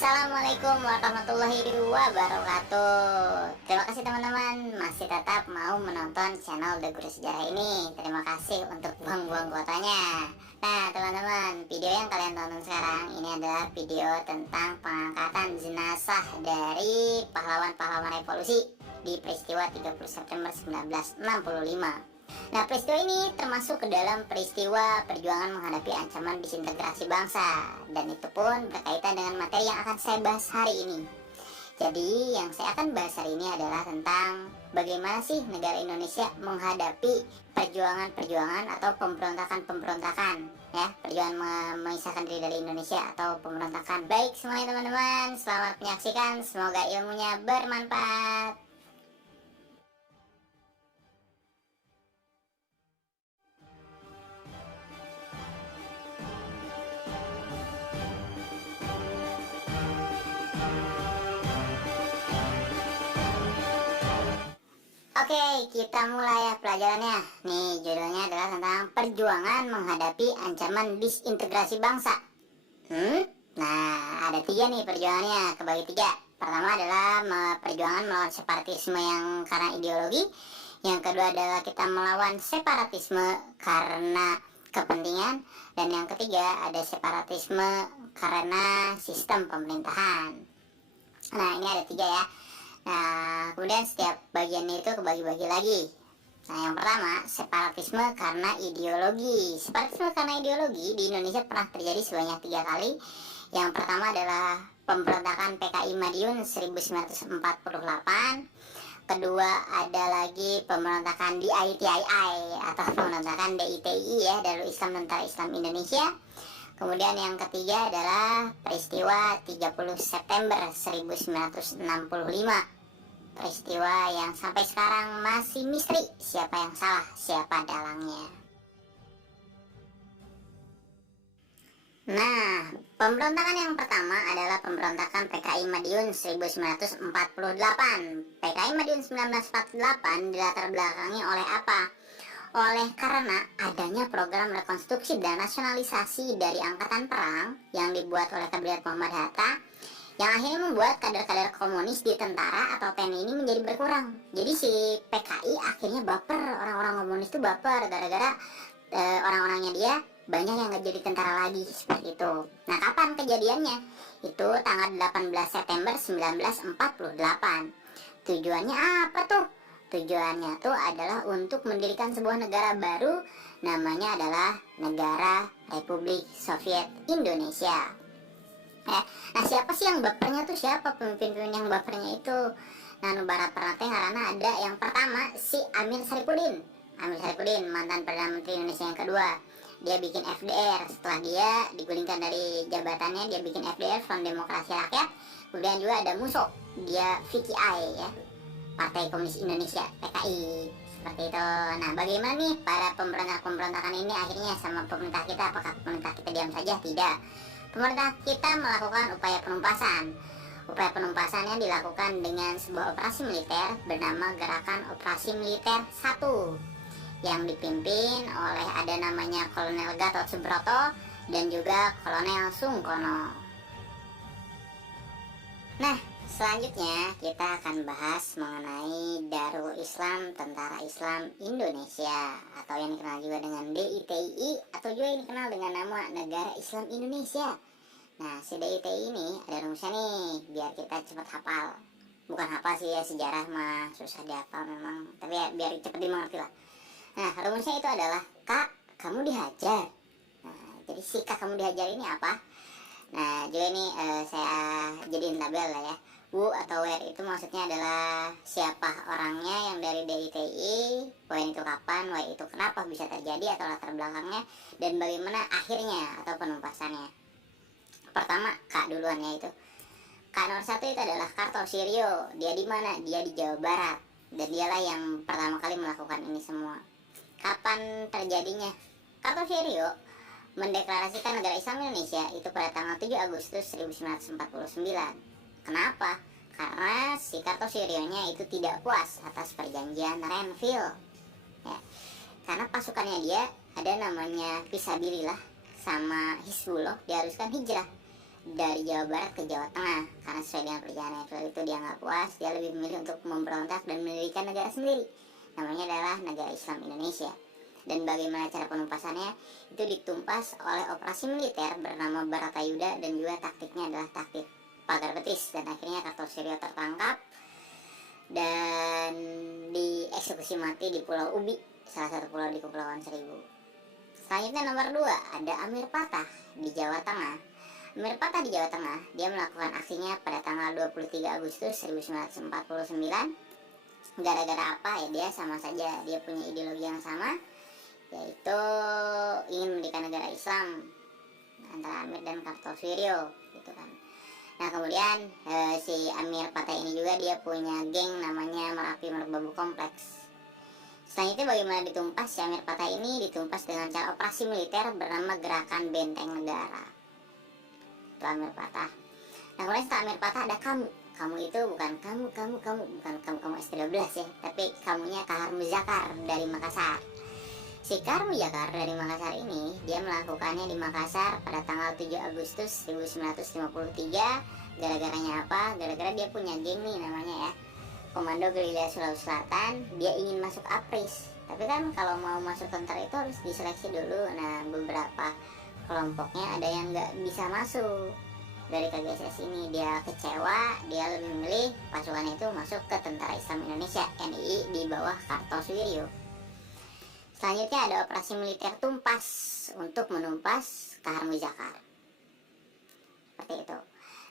Assalamualaikum warahmatullahi wabarakatuh. Terima kasih teman-teman masih tetap mau menonton channel The Guru Sejarah ini. Terima kasih untuk buang-buang kuotanya. Nah teman-teman, video yang kalian tonton sekarang ini adalah video tentang pengangkatan jenazah dari pahlawan-pahlawan revolusi di peristiwa 30 September 1965. Nah, peristiwa ini termasuk ke dalam peristiwa perjuangan menghadapi ancaman disintegrasi bangsa, dan itu pun berkaitan dengan materi yang akan saya bahas hari ini. Jadi, yang saya akan bahas hari ini adalah tentang bagaimana sih negara Indonesia menghadapi perjuangan-perjuangan atau pemberontakan-pemberontakan, ya, perjuangan memisahkan diri dari Indonesia atau pemberontakan. Baik semuanya teman-teman, selamat menyaksikan, semoga ilmunya bermanfaat. Oke, kita mulai ya pelajarannya. Nih, judulnya adalah tentang perjuangan menghadapi ancaman disintegrasi bangsa. Nah, ada tiga nih perjuangannya, kebagi tiga. Pertama adalah perjuangan melawan separatisme yang karena ideologi. Yang kedua adalah kita melawan separatisme karena kepentingan. Dan yang ketiga ada separatisme karena sistem pemerintahan. Nah, ini ada tiga ya. Nah, kemudian setiap bagian itu kebagi-bagi lagi. Nah, yang pertama, separatisme karena ideologi. Separatisme karena ideologi di Indonesia pernah terjadi sebanyak 3 kali. Yang pertama adalah pemberontakan PKI Madiun 1948. Kedua ada lagi pemberontakan DITII atau pemberontakan DITI ya, Darul Islam Tentara Islam Indonesia. Kemudian yang ketiga adalah peristiwa 30 September 1965. Peristiwa yang sampai sekarang masih misteri siapa yang salah, siapa dalangnya. Nah, pemberontakan yang pertama adalah pemberontakan PKI Madiun 1948. PKI Madiun 1948 dilatar belakangi oleh apa? Oleh karena adanya program rekonstruksi dan nasionalisasi dari angkatan perang yang dibuat oleh Kabinet Muhammad Hatta, yang akhirnya membuat kader-kader komunis di tentara atau TNI ini menjadi berkurang. Jadi si PKI akhirnya baper, orang-orang komunis itu baper gara-gara orang-orangnya dia banyak yang nggak jadi tentara lagi, seperti itu. Nah, kapan kejadiannya? Itu tanggal 18 September 1948. Tujuannya apa tuh? Tujuannya tuh adalah untuk mendirikan sebuah negara baru, namanya adalah Negara Republik Soviet Indonesia. Nah, siapa sih yang bapernya tuh? Siapa pemimpin-pemimpin yang bapernya itu? Nah, barat pernah karena ada yang pertama si Amir Syarifuddin. Amir Syarifuddin, mantan Perdana Menteri Indonesia yang kedua. Dia bikin FDR. Setelah dia digulingkan dari jabatannya, dia bikin FDR, Front Demokrasi Rakyat. Kemudian juga ada Musso, dia VKI ya, Partai Komunis Indonesia, PKI, seperti itu. Nah, bagaimana nih para pemberontakan ini akhirnya sama pemerintah kita? Apakah pemerintah kita diam saja? Tidak. Pemerintah kita melakukan upaya penumpasan. Upaya penumpasannya dilakukan dengan sebuah operasi militer bernama Gerakan Operasi Militer 1 yang dipimpin oleh ada namanya Kolonel Gatot Subroto dan juga Kolonel Sungkono. Nah, selanjutnya kita akan bahas mengenai Darul Islam Tentara Islam Indonesia atau yang dikenal juga dengan DITI atau juga yang dikenal dengan nama Negara Islam Indonesia. Nah, si DITI ini ada rumusnya nih biar kita cepat hafal. Bukan hafal sih ya, sejarah mah susah dihafal memang, tapi ya biar cepat dimengerti lah. Nah, rumusnya itu adalah Kak, kamu dihajar. Nah, jadi si Kak kamu dihajar ini apa? Nah, juga ini saya jadiin tabel lah ya. Bu atau where itu maksudnya adalah siapa orangnya yang dari DITI, when itu kapan, why itu kenapa bisa terjadi atau latar belakangnya, dan bagaimana akhirnya atau penumpasannya. Pertama, Kak duluan ya itu. Kak nomor 1 itu adalah Kartosuwiryo. Dia di mana? Dia di Jawa Barat. Dan dialah yang pertama kali melakukan ini semua. Kapan terjadinya? Kartosuwiryo mendeklarasikan Negara Islam Indonesia itu pada tanggal 7 Agustus 1949. Kenapa? Karena si Kartosuwiryo-nya itu tidak puas atas perjanjian Renville ya. Karena pasukannya dia ada namanya Fisabilillah sama Hizbullah diharuskan hijrah. dari Jawa Barat ke Jawa Tengah karena sesuai dengan perjalanan itu dia nggak puas, dia lebih memilih untuk memberontak dan mendirikan negara sendiri, namanya adalah Negara Islam Indonesia. Dan bagaimana cara penumpasannya? Itu ditumpas oleh operasi militer bernama Baratayuda dan juga taktiknya adalah taktik pagar betis, dan akhirnya Kartosuryo tertangkap dan dieksekusi mati di Pulau Ubi, salah satu pulau di Kepulauan Seribu. Selanjutnya nomor 2 ada Amir Patah di Jawa Tengah. Amir Patah di Jawa Tengah, dia melakukan aksinya pada tanggal 23 Agustus 1949. Gara-gara apa ya? Dia sama saja, dia punya ideologi yang sama, yaitu ingin mendirikan negara Islam antara Amir dan Kartosuryo gitu kan. Nah kemudian si Amir Patah ini juga dia punya geng namanya Merapi Merbabu Kompleks. Selanjutnya bagaimana ditumpas si Amir Patah ini? Ditumpas dengan cara operasi militer bernama Gerakan Benteng Negara. Itu Amir Patah. Nah kemudian setelah Amir Patah ada kamu itu bukan bukan kamu S13 ya, tapi kamunya Kahar Muzakar dari Makassar. Si Kahar Muzakar dari Makassar ini dia melakukannya di Makassar pada tanggal 7 Agustus 1953. Gara-garanya apa? Gara-gara dia punya geng nih namanya ya Komando Gerilya Sulawesi Selatan. Dia ingin masuk APRIS, tapi kan kalau mau masuk tentara itu harus diseleksi dulu. Nah beberapa kelompoknya ada yang nggak bisa masuk dari KGSS ini. Dia kecewa, dia lebih memilih pasukan itu masuk ke Tentara Islam Indonesia NII di bawah Kartosuryo. Selanjutnya ada operasi militer tumpas untuk menumpas Kahar Muzakar. Seperti itu.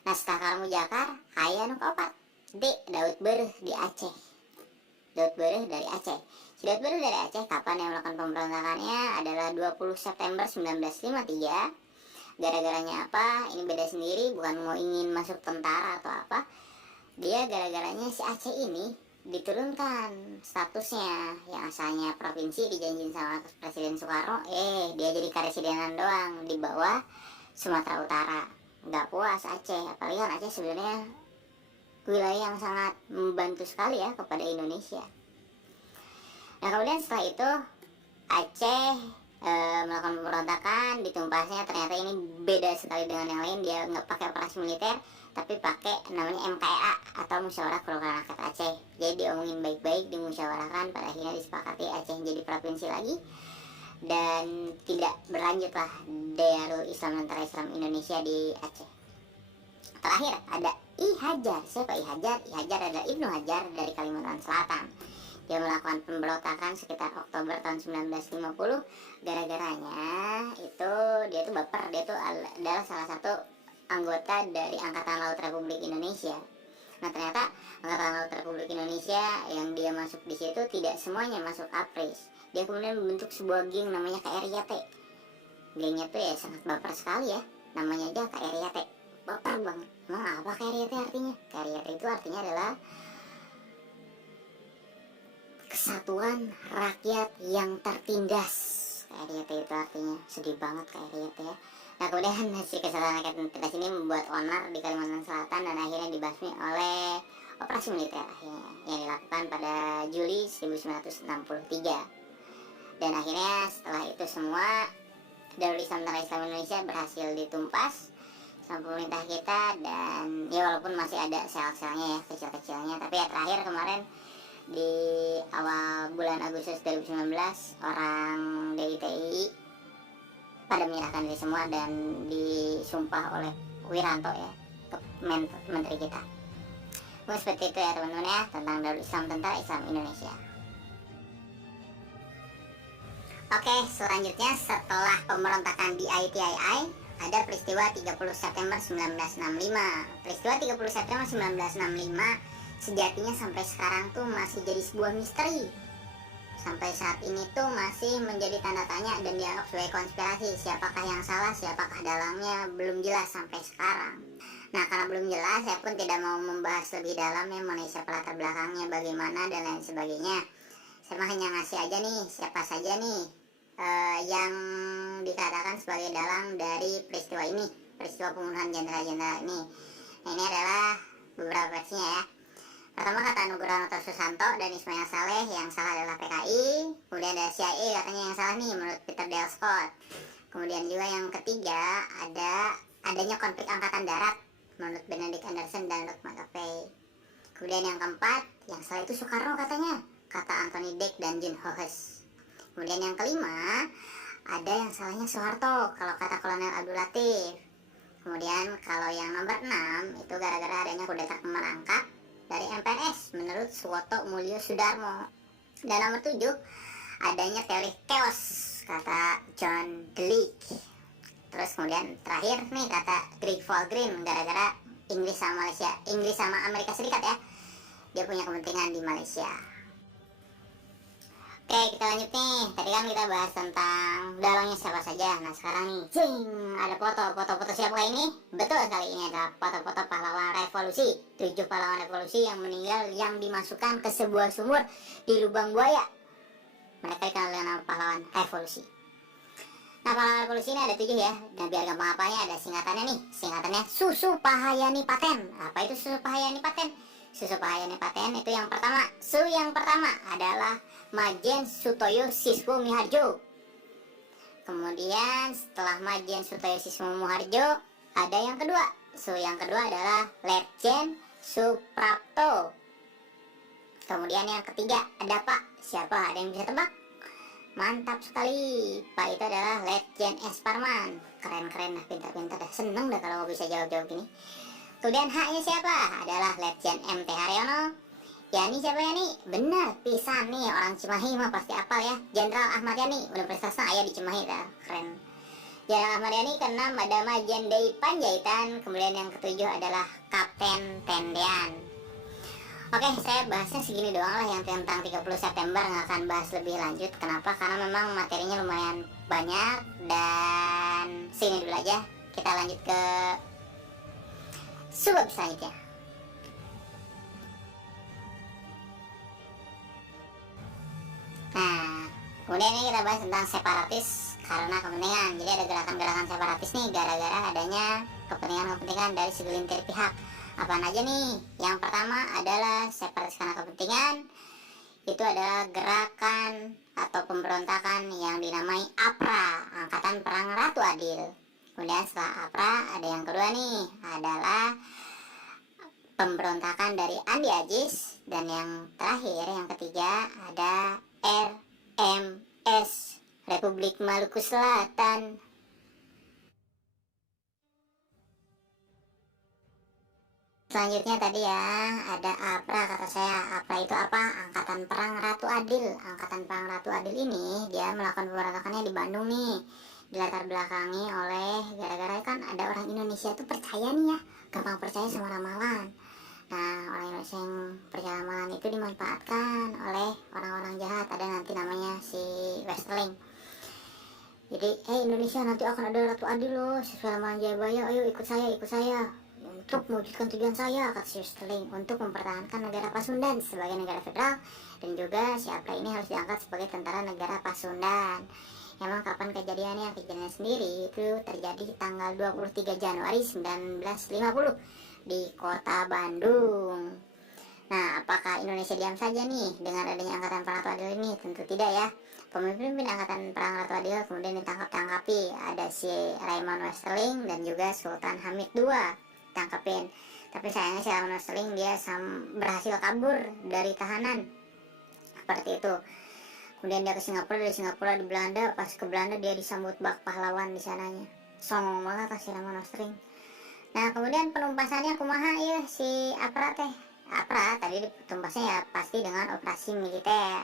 Nah setelah Kahar Muzakar, Hayanu Kopat D. Daud Bereh di Aceh. Daud Bereh dari Aceh. Si Daud Bereh dari Aceh kapan yang melakukan pemberontakannya adalah 20 September 1953. Gara-garanya apa? Ini beda sendiri, bukan mau ingin masuk tentara atau apa. Dia gara-garanya si Aceh ini diturunkan statusnya, yang asalnya provinsi dijanjiin sama Presiden Soekarno, dia jadi karesidenan doang di bawah Sumatera Utara. Nggak puas Aceh, apalagi kan Aceh sebenarnya wilayah yang sangat membantu sekali ya kepada Indonesia. Nah kemudian setelah itu Aceh melakukan pemberontakan, ditumpasnya. Ternyata ini beda sekali dengan yang lain. Dia nggak pakai operasi militer, tapi pakai namanya MKRA atau Musyawarah Kerukunan Rakyat Aceh. Jadi diomongin baik-baik, dimusyawarahkan, pada akhirnya disepakati Aceh jadi provinsi lagi dan tidak berlanjutlah Darul Islam Tentara Islam Indonesia di Aceh. Terakhir ada I Hajar. Siapa I Hajar? I Hajar adalah Ibnu Hajar dari Kalimantan Selatan. Dia melakukan pemberontakan sekitar Oktober tahun 1950. Gara-garanya itu dia tuh baper, dia tuh adalah salah satu anggota dari Angkatan Laut Republik Indonesia. Nah ternyata Angkatan Laut Republik Indonesia yang dia masuk di situ tidak semuanya masuk APRIS. Dia kemudian membentuk sebuah geng namanya KRYT. Gengnya tuh ya sangat baper sekali ya, namanya aja KRYT. Baper banget. Emang apa KRYT artinya? KRYT itu artinya adalah Kesatuan Rakyat yang Tertindas. KRYT itu artinya, sedih banget KRYT ya. Nah kemudian si Kesatuan Rakyat yang Tertindas ini membuat onar di Kalimantan Selatan dan akhirnya dibasmi oleh operasi militer akhirnya yang dilakukan pada Juli 1963. Dan akhirnya setelah itu semua Darul Islam Tentara Islam Indonesia berhasil ditumpas sama pemerintah kita. Dan ya walaupun masih ada sel-selnya ya, kecil-kecilnya, tapi ya terakhir kemarin di awal bulan Agustus 2019 orang DITI pada menyerahkan diri semua dan disumpah oleh Wiranto ya, menteri kita. Mungkin seperti itu ya teman-teman ya, tentang Darul Islam Tentara Islam Indonesia. Oke, selanjutnya setelah pemberontakan di ITII ada peristiwa 30 September 1965. Peristiwa 30 September 1965 sejatinya sampai sekarang tuh masih jadi sebuah misteri. Sampai saat ini tuh masih menjadi tanda tanya dan dianggap sebagai konspirasi. Siapakah yang salah, siapakah dalangnya, belum jelas sampai sekarang. Nah karena belum jelas, saya pun tidak mau membahas lebih dalam ya mengenai siapa latar belakangnya, bagaimana dan lain sebagainya. Saya hanya ngasih aja nih siapa saja nih yang dikatakan sebagai dalang dari peristiwa ini, peristiwa pembunuhan jenderal-jenderal ini. Nah ini adalah beberapa versinya ya. Pertama kata Nugroho Susanto dan Ismail Saleh, yang salah adalah PKI. Kemudian ada CIA katanya yang salah nih menurut Peter Dale Scott. Kemudian juga yang ketiga ada adanya konflik angkatan darat menurut Benedict Anderson dan Luc Macapay. Kemudian yang keempat, yang salah itu Soekarno katanya, kata Anthony Dec dan Jean Hoes. Kemudian yang kelima, ada yang salahnya Soeharto kalau kata Kolonel Abdul Latif. Kemudian kalau yang nomor 6 itu gara-gara adanya kudeta merangkak dari MPNS menurut Suwoto Mulyo Sudarmo. Dan nomor 7, adanya teori chaos kata John Gleick. Terus kemudian terakhir nih kata Greg Valgren, gara-gara Inggris sama Amerika Serikat ya, dia punya kepentingan di Malaysia. Oke, kita lanjut nih. Tadi kan kita bahas tentang dalangnya siapa saja. Nah sekarang nih, ada foto siapa ini? Betul sekali, ini adalah foto-foto pahlawan revolusi. 7 pahlawan revolusi yang meninggal yang dimasukkan ke sebuah sumur di lubang buaya. Mereka dikenal dengan nama pahlawan revolusi. Nah, pahlawan revolusi ini ada 7 ya. Nah, biar gampang apanya, ada singkatannya nih. Singkatannya Susu Pahayani Paten. Apa itu Susu Pahayani Paten? Susu Pahayani Paten itu yang pertama. Yang pertama adalah Majen Sutoyo Siswo Miharjo. Kemudian setelah Majen Sutoyo Siswo Miharjo, ada yang kedua. Yang kedua adalah Letjen Suprapto. Kemudian yang ketiga ada Pak. Siapa? Ada yang bisa tebak? Mantap sekali, Pak itu adalah Letjen S. Parman. Keren-keren dah, pintar-pintar dah. Seneng dah kalau bisa jawab-jawab gini. Kemudian H-nya siapa? Adalah Letjen M.T. Haryono. Yani siapa Yani? Benar, pisan nih, orang Cimahi mah pasti apal ya. Jenderal Ahmad Yani, Universitas ayah di Cimahi dah, keren. Jenderal Ahmad Yani, keenam ada Majen Dei Panjaitan. Kemudian yang ketujuh adalah Kapten Tendean. Oke, saya bahasnya segini doang lah, yang tentang 30 September nggak akan bahas lebih lanjut. Kenapa? Karena memang materinya lumayan banyak. Dan sini dulu aja, kita lanjut ke subbab selanjutnya. Nah, kemudian ini kita bahas tentang separatis karena kepentingan. Jadi ada gerakan-gerakan separatis nih gara-gara adanya kepentingan-kepentingan dari segelintir pihak. Apaan aja nih? Yang pertama adalah separatis karena kepentingan. Itu adalah gerakan atau pemberontakan yang dinamai APRA, Angkatan Perang Ratu Adil. Kemudian setelah APRA ada yang kedua nih, adalah pemberontakan dari Andi Ajis. Dan yang terakhir, yang ketiga ada RMS, Republik Maluku Selatan. Selanjutnya tadi ya, ada APRA kata saya. APRA itu apa? Angkatan Perang Ratu Adil. Angkatan Perang Ratu Adil ini dia melakukan pemberontakannya di Bandung nih. Dilatar belakangi oleh gara-gara kan ada orang Indonesia tuh percaya nih ya, gampang percaya sama ramalan. Nah, orang Indonesia yang percaya ramalan itu dimanfaatkan oleh orang-orang jahat. Ada nanti namanya si Westerling. Jadi, Indonesia nanti akan ada Ratu Adil loh, sesuai ramalan Jayabaya. Ayo ikut saya. Untuk mewujudkan tujuan saya, kata si Westerling, untuk mempertahankan negara Pasundan sebagai negara federal. Dan juga si APRA ini harus diangkat sebagai tentara negara Pasundan. Emang kapan kejadiannya? Kejadiannya sendiri itu terjadi tanggal 23 Januari 1950 di kota Bandung. Nah, apakah Indonesia diam saja nih dengan adanya Angkatan Perang Ratu Adil ini? Tentu tidak ya. Pemimpin Angkatan Perang Ratu Adil kemudian ditangkap-tangkapi. Ada si Raymond Westerling dan juga Sultan Hamid II tangkapin. Tapi sayangnya si Raymond Westerling dia berhasil kabur dari tahanan. Seperti itu. Kemudian dia ke Singapura, dari Singapura di Belanda. Pas ke Belanda dia disambut bak pahlawan di sananya. Songong banget si Raymond Westerling. Nah, kemudian penumpasannya kumaha ya si APRA teh. APRA tadi ditumpasnya ya pasti dengan operasi militer.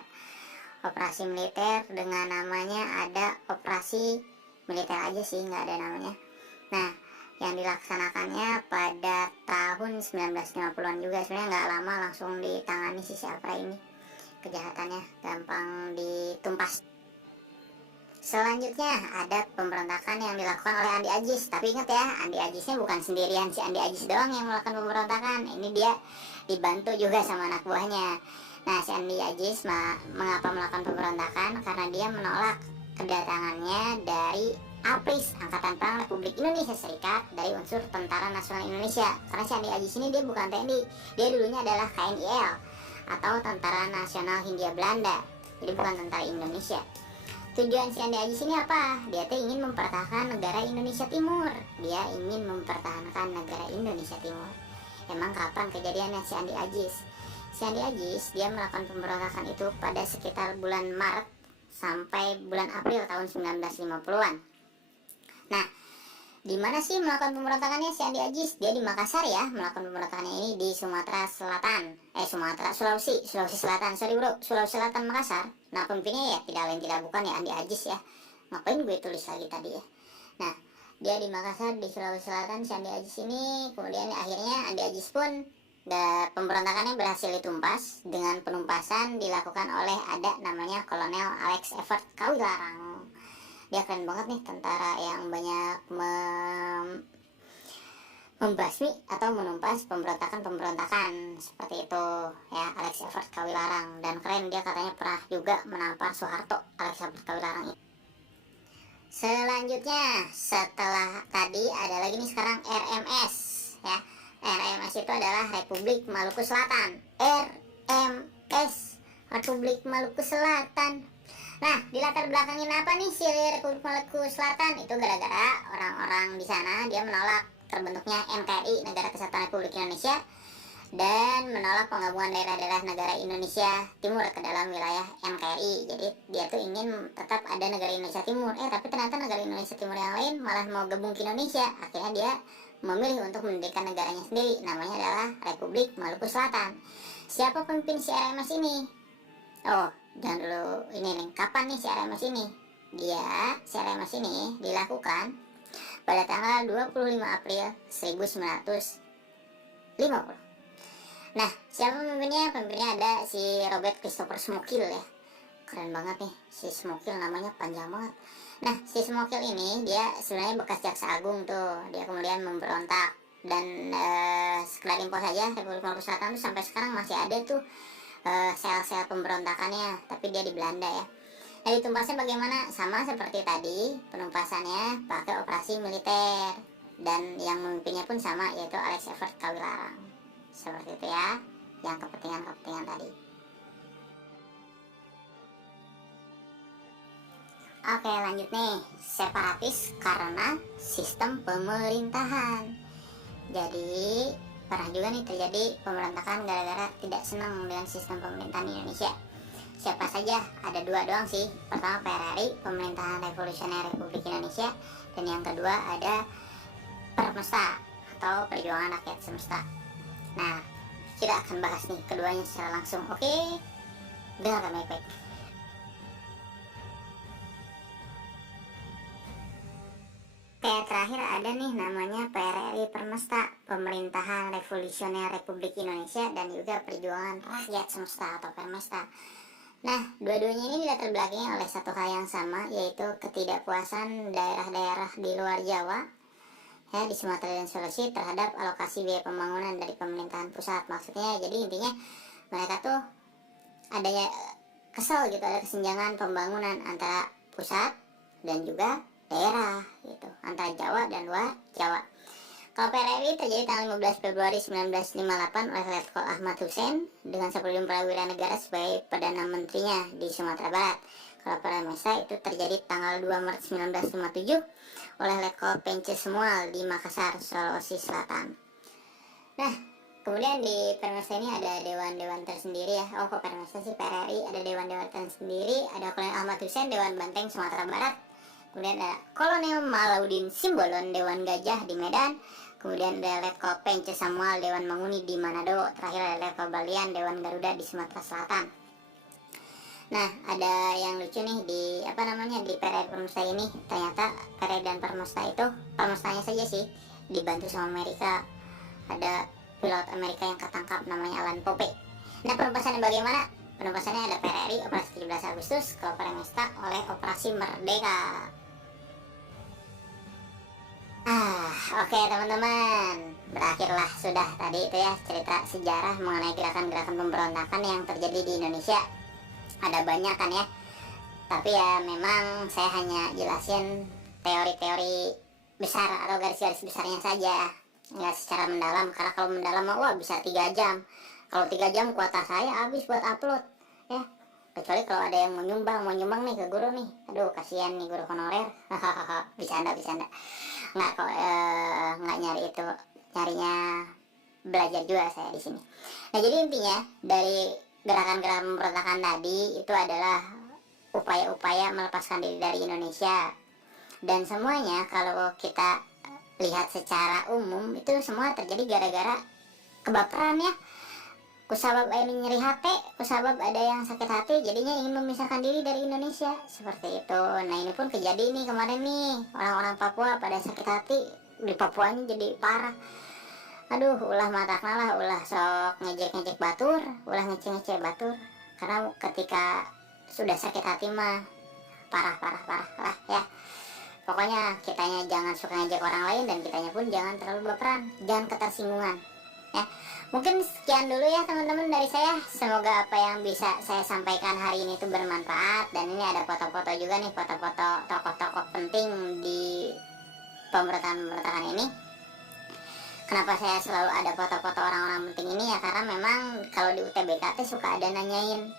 Operasi militer dengan namanya ada operasi militer aja sih, nggak ada namanya. Nah, yang dilaksanakannya pada tahun 1950-an juga. Sebenarnya nggak lama langsung ditangani si APRA ini. Kejahatannya gampang ditumpas. Selanjutnya ada pemberontakan yang dilakukan oleh Andi Ajis. Tapi ingat ya, Andi Ajisnya bukan sendirian si Andi Ajis doang yang melakukan pemberontakan. Ini dia dibantu juga sama anak buahnya. Nah, si Andi Ajis mengapa melakukan pemberontakan? Karena dia menolak kedatangannya dari APRIS, Angkatan Perang Republik Indonesia Serikat, dari unsur Tentara Nasional Indonesia. Karena si Andi Ajis ini dia bukan TNI, dia dulunya adalah KNIL atau Tentara Nasional Hindia Belanda. Jadi bukan tentara Indonesia. Tujuan si Andi Ajis ini apa? Dia tuh ingin mempertahankan negara Indonesia Timur. Dia ingin mempertahankan negara Indonesia Timur. Emang kapan kejadiannya si Andi Ajis? Si Andi Ajis dia melakukan pemberontakan itu pada sekitar bulan Maret sampai bulan April tahun 1950-an. Nah, di mana sih melakukan pemberontakannya si Andi Ajis? Dia di Makassar ya, melakukan pemberontakannya ini di Sumatera Selatan. Sulawesi Selatan, Sulawesi Selatan Makassar. Nah, pemimpinnya ya tidak lain tidak bukan ya Andi Ajis ya. Ngapain gue tulis lagi tadi ya. Nah, dia di Makassar di Sulawesi Selatan si Andi Ajis ini, kemudian akhirnya Andi Ajis pun pemberontakannya berhasil ditumpas dengan penumpasan dilakukan oleh ada namanya Kolonel Alex Everett Kawilarang. Dia keren banget nih, tentara yang banyak membasmi atau menumpas pemberontakan seperti itu ya, Alex Everett Kawilarang. Dan keren, dia katanya pernah juga menampar Soeharto, Alex Everett Kawilarang ini. Selanjutnya setelah tadi ada lagi nih sekarang RMS ya. RMS itu adalah Republik Maluku Selatan. RMS Republik Maluku Selatan. Nah, di latar belakangin apa nih si Republik Maluku Selatan? Itu gara-gara orang-orang di sana dia menolak terbentuknya NKRI, Negara Kesatuan Republik Indonesia, dan menolak penggabungan daerah-daerah negara Indonesia Timur ke dalam wilayah NKRI. Jadi dia tuh ingin tetap ada negara Indonesia Timur. Tapi ternyata negara Indonesia Timur yang lain malah mau gabung ke Indonesia. Akhirnya dia memilih untuk mendirikan negaranya sendiri, namanya adalah Republik Maluku Selatan. Siapa pemimpin si RMS ini? Oh, jangan dulu ini nih, kapan nih si RMS ini? Si RMS ini dilakukan pada tanggal 25 April 1950. Nah, siapa pemimpinnya? Pemimpinnya ada si Robert Christopher Smokil ya. Keren banget nih, si Smokil namanya panjang banget. Nah, si Smokil ini dia sebenarnya bekas jaksa agung tuh. Dia kemudian memberontak dan sekedar info saja, Republik Maluku Selatan tuh sampai sekarang masih ada tuh sel-sel pemberontakannya, tapi dia di Belanda ya. Nah, ditumpasnya bagaimana? Sama seperti tadi, penumpasannya pakai operasi militer, dan yang memimpinnya pun sama, yaitu Alex Everett Kawilarang. Seperti itu ya, yang kepentingan tadi. Oke, lanjut nih. Separatis karena sistem pemerintahan. Jadi pernah juga nih terjadi pemberontakan gara-gara tidak senang dengan sistem pemerintahan Indonesia. Siapa saja? Ada dua doang sih. Pertama PRRI, Pemerintahan Revolusioner Republik Indonesia, dan yang kedua ada Permesta atau Perjuangan Rakyat Semesta. Nah, kita akan bahas nih keduanya secara langsung. Oke, dengarkan baik-baik. Kayak terakhir ada nih namanya PRRI Permesta, Pemerintahan Revolusioner Republik Indonesia, dan juga Perjuangan Rakyat Semesta atau Permesta. Nah, dua-duanya ini dilatar belakangi oleh satu hal yang sama, yaitu ketidakpuasan daerah-daerah di luar Jawa ya, di Sumatera dan Sulawesi terhadap alokasi biaya pembangunan dari pemerintahan pusat. Maksudnya jadi intinya mereka tuh adanya kesel gitu, ada kesenjangan pembangunan antara pusat dan juga daerah gitu, antara Jawa dan luar Jawa. Kalau PRRI terjadi tanggal 15 Februari 1958 oleh Letkol Ahmad Hussein dengan 10 prawira negara sebagai Perdana Menterinya di Sumatera Barat. Kalau Permesta itu terjadi tanggal 2 Maret 1957 oleh Letkol Pence Semual di Makassar, Sulawesi Selatan. Nah, kemudian di Permesta ini ada dewan-dewan tersendiri ya. Oh, kok Permesta sih, PRRI ada dewan-dewan tersendiri. Ada Kolonel Ahmad Hussein, Dewan Banteng Sumatera Barat. Kemudian ada Kolonel Malaudin Simbolon, Dewan Gajah di Medan. Kemudian ada Letkol Pence Samuel, Dewan Manguni di Manado. Terakhir ada Letkol Balian, Dewan Garuda di Sumatera Selatan. Nah, ada yang lucu nih di di PRRI Permesta ini. Ternyata PRRI dan Permesta itu, Permestanya saja sih dibantu sama Amerika. Ada pilot Amerika yang ketangkap namanya Alan Pope. Nah, penumpasannya bagaimana? Penumpasannya ada PRRI Operasi 17 Agustus, kalau Permesta oleh Operasi Merdeka. Oke teman-teman, berakhirlah sudah tadi itu ya cerita sejarah mengenai gerakan-gerakan pemberontakan yang terjadi di Indonesia. Ada banyak kan ya, tapi ya memang saya hanya jelasin teori-teori besar atau garis-garis besarnya saja, nggak secara mendalam, karena kalau mendalam wah bisa 3 jam. Kalau 3 jam kuota saya habis buat upload ya. kecuali kalau ada yang mau nyumbang nih ke guru nih. Aduh, kasihan nih guru honorer. Bercanda. Nggak kok, nggak nyari itu, nyarinya belajar juga saya di sini. Nah, jadi intinya dari gerakan-gerakan pemberontakan tadi itu adalah upaya-upaya melepaskan diri dari Indonesia, dan semuanya kalau kita lihat secara umum itu semua terjadi gara-gara kebaperan ya. Kusabab ada yang nyeri hati, kusabab ada yang sakit hati, jadinya ingin memisahkan diri dari Indonesia, seperti itu. Nah, ini pun kejadian nih kemarin nih, orang-orang Papua pada sakit hati, di Papuanya jadi parah. Aduh, ulah matakna lah, ulah sok ngejek-ngejek batur, ulah ngece-ngece batur. Karena ketika sudah sakit hati mah parah lah ya. Pokoknya kitanya jangan suka ngejek orang lain, dan kitanya pun jangan terlalu baperan, jangan ketersinggungan ya. Mungkin sekian dulu ya teman-teman dari saya. Semoga apa yang bisa saya sampaikan hari ini itu bermanfaat. Dan ini ada foto-foto juga nih, foto-foto tokoh-tokoh penting di pemberontakan ini. Kenapa saya selalu ada foto-foto orang-orang penting ini ya, karena memang kalau di UTBK suka ada nanyain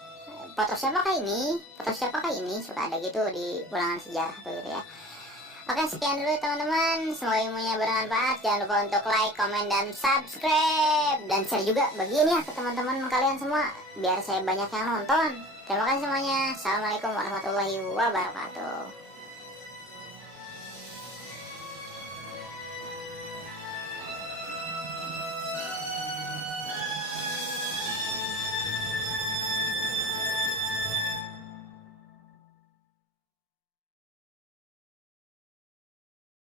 foto siapakah ini, suka ada gitu di ulangan sejarah begitu ya. Oke, sekian dulu teman-teman. Semoga ilmunya bermanfaat. Jangan lupa untuk like, komen, dan subscribe. Dan share juga, bagiin ya ke teman-teman kalian semua, biar saya banyak yang nonton. Terima kasih semuanya. Assalamualaikum warahmatullahi wabarakatuh.